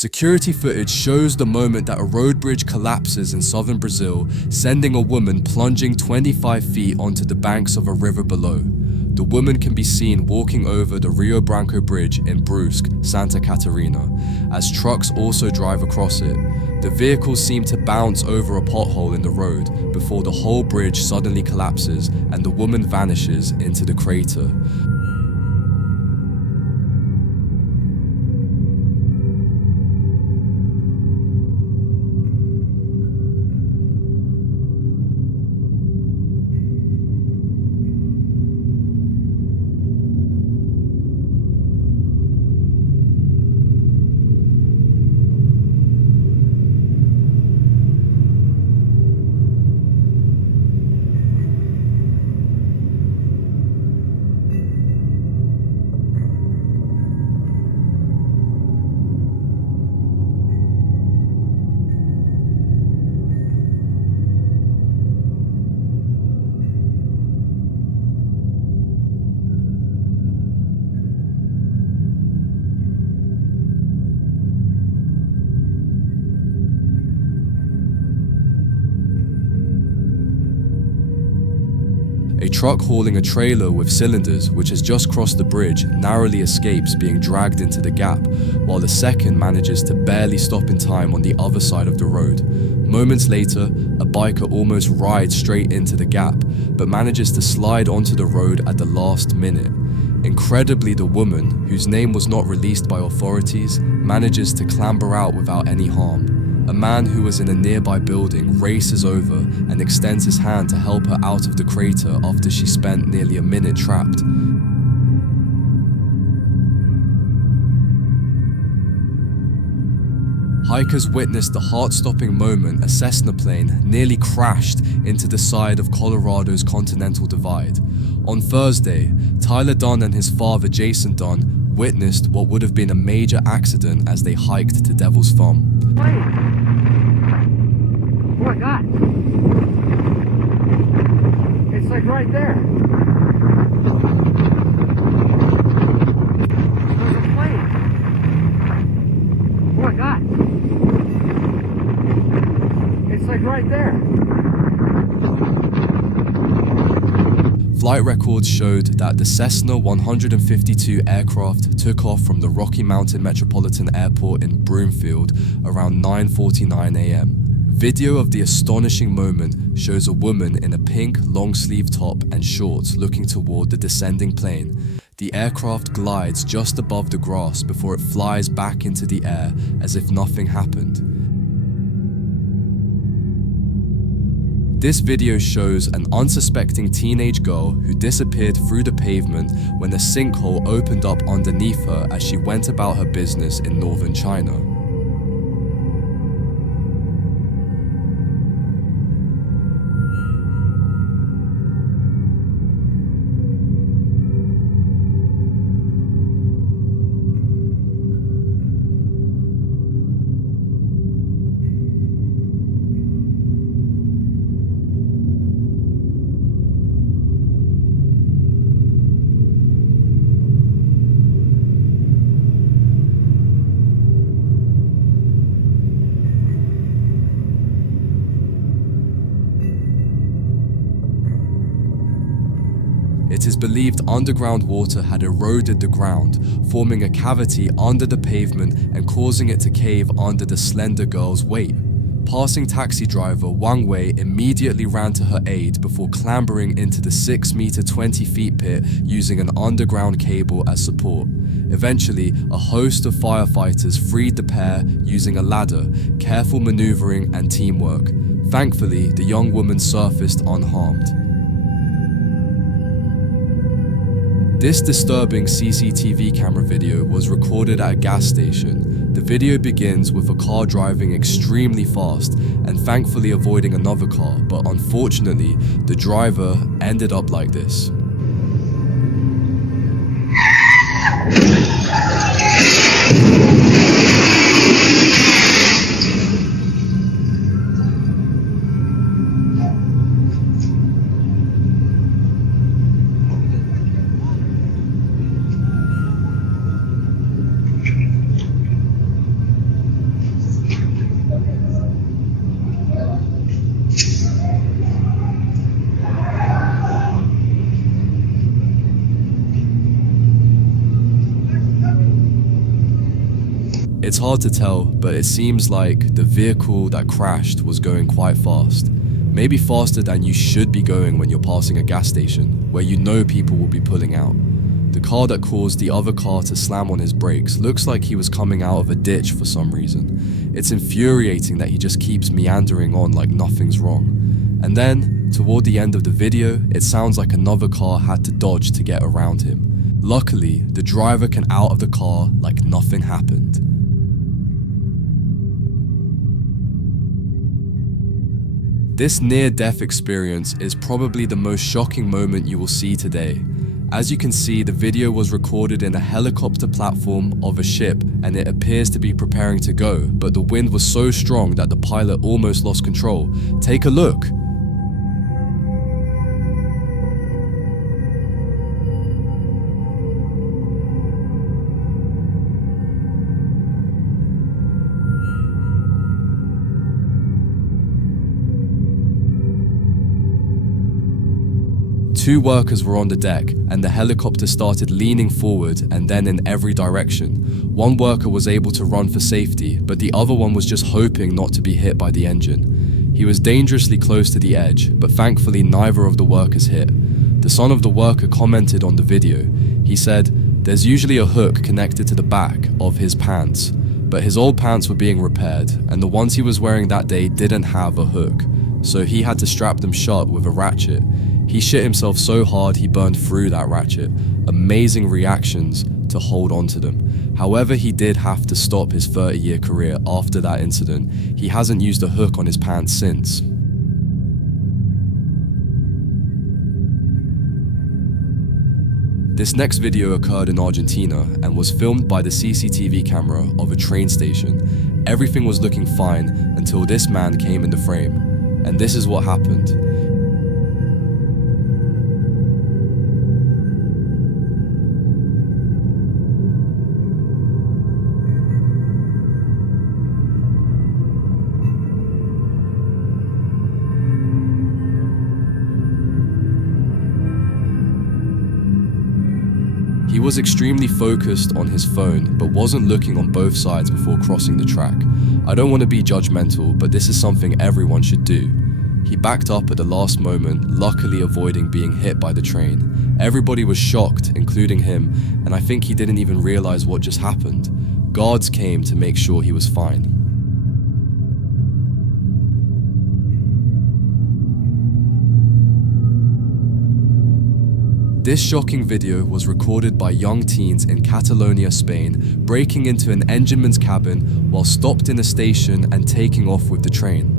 Security footage shows the moment that a road bridge collapses in southern Brazil, sending a woman plunging 25 feet onto the banks of a river below. The woman can be seen walking over the Rio Branco Bridge in Brusque, Santa Catarina, as trucks also drive across it. The vehicles seem to bounce over a pothole in the road before the whole bridge suddenly collapses and the woman vanishes into the crater. A truck hauling a trailer with cylinders, which has just crossed the bridge, narrowly escapes being dragged into the gap, while the second manages to barely stop in time on the other side of the road. Moments later, a biker almost rides straight into the gap, but manages to slide onto the road at the last minute. Incredibly, the woman, whose name was not released by authorities, manages to clamber out without any harm. A man who was in a nearby building races over and extends his hand to help her out of the crater after she spent nearly a minute trapped. Hikers witnessed the heart-stopping moment a Cessna plane nearly crashed into the side of Colorado's Continental Divide. On Thursday, Tyler Dunn and his father Jason Dunn witnessed what would have been a major accident as they hiked to Devil's Thumb. Oh my God! It's like right there. There's a plane. Oh my God! It's like right there. Flight records showed that the Cessna 152 aircraft took off from the Rocky Mountain Metropolitan Airport in Broomfield around 9:49 a.m. Video of the astonishing moment shows a woman in a pink long-sleeve top and shorts looking toward the descending plane. The aircraft glides just above the grass before it flies back into the air as if nothing happened. This video shows an unsuspecting teenage girl who disappeared through the pavement when a sinkhole opened up underneath her as she went about her business in northern China. It is believed underground water had eroded the ground, forming a cavity under the pavement and causing it to cave under the slender girl's weight. Passing taxi driver Wang Wei immediately ran to her aid before clambering into the 6-meter 20-feet pit using an underground cable as support. Eventually, a host of firefighters freed the pair using a ladder, careful maneuvering and teamwork. Thankfully, the young woman surfaced unharmed. This disturbing CCTV camera video was recorded at a gas station. The video begins with a car driving extremely fast and thankfully avoiding another car, but unfortunately, the driver ended up like this. It's hard to tell, but it seems like the vehicle that crashed was going quite fast. Maybe faster than you should be going when you're passing a gas station, where you know people will be pulling out. The car that caused the other car to slam on his brakes looks like he was coming out of a ditch for some reason. It's infuriating that he just keeps meandering on like nothing's wrong. And then, toward the end of the video, it sounds like another car had to dodge to get around him. Luckily, the driver can out of the car like nothing happened. This near-death experience is probably the most shocking moment you will see today. As you can see, the video was recorded in a helicopter platform of a ship and it appears to be preparing to go, but the wind was so strong that the pilot almost lost control. Take a look. Two workers were on the deck, and the helicopter started leaning forward and then in every direction. One worker was able to run for safety, but the other one was just hoping not to be hit by the engine. He was dangerously close to the edge, but thankfully neither of the workers hit. The son of the worker commented on the video. He said, "There's usually a hook connected to the back of his pants, but his old pants were being repaired, and the ones he was wearing that day didn't have a hook, so he had to strap them shut with a ratchet. He shit himself so hard he burned through that ratchet. Amazing reactions to hold on to them. However, he did have to stop his 30-year career after that incident. He hasn't used a hook on his pants since." This next video occurred in Argentina and was filmed by the CCTV camera of a train station. Everything was looking fine until this man came in the frame. And this is what happened. He was extremely focused on his phone, but wasn't looking on both sides before crossing the track. I don't want to be judgmental, but this is something everyone should do. He backed up at the last moment, luckily avoiding being hit by the train. Everybody was shocked, including him, and I think he didn't even realize what just happened. Guards came to make sure he was fine. This shocking video was recorded by young teens in Catalonia, Spain, breaking into an engineman's cabin while stopped in a station and taking off with the train.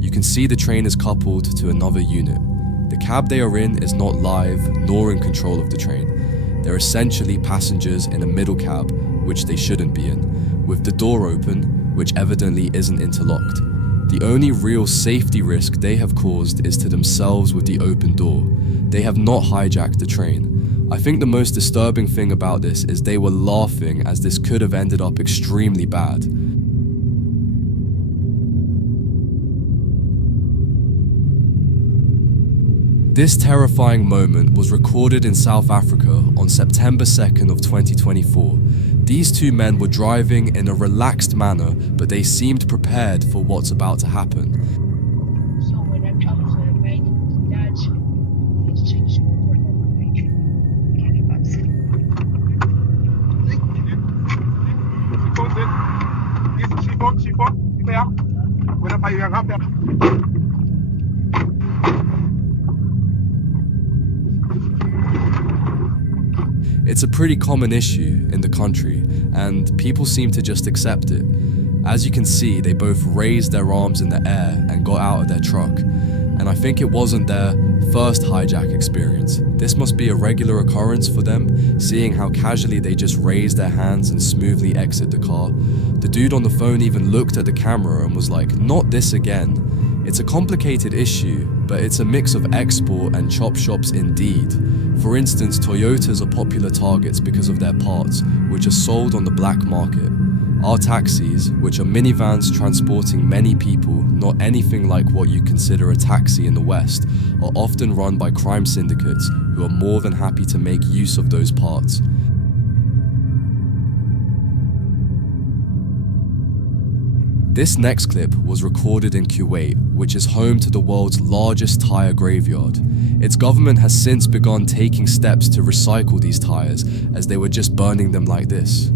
You can see the train is coupled to another unit. The cab they are in is not live nor in control of the train. They're essentially passengers in a middle cab, which they shouldn't be in, with the door open, which evidently isn't interlocked. The only real safety risk they have caused is to themselves with the open door. They have not hijacked the train. I think the most disturbing thing about this is they were laughing, as this could have ended up extremely bad. This terrifying moment was recorded in South Africa on September 2nd of 2024. These two men were driving in a relaxed manner, but they seemed prepared for what's about to happen. So when I'm talking to the right, that's it's changed more information. Can about It's a pretty common issue in the country, and people seem to just accept it. As you can see, they both raised their arms in the air and got out of their truck. And I think it wasn't their first hijack experience. This must be a regular occurrence for them, seeing how casually they just raise their hands and smoothly exit the car. The dude on the phone even looked at the camera and was like, "Not this again." It's a complicated issue, but it's a mix of export and chop shops indeed. For instance, Toyotas are popular targets because of their parts, which are sold on the black market. Our taxis, which are minivans transporting many people, not anything like what you consider a taxi in the West, are often run by crime syndicates who are more than happy to make use of those parts. This next clip was recorded in Kuwait, which is home to the world's largest tire graveyard. Its government has since begun taking steps to recycle these tires, as they were just burning them like this.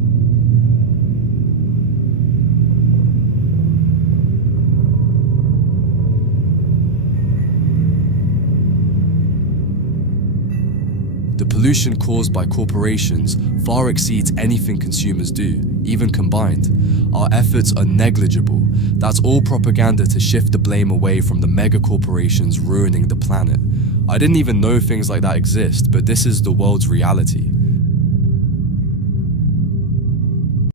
The pollution caused by corporations far exceeds anything consumers do, even combined. Our efforts are negligible. That's all propaganda to shift the blame away from the mega corporations ruining the planet. I didn't even know things like that exist, but this is the world's reality.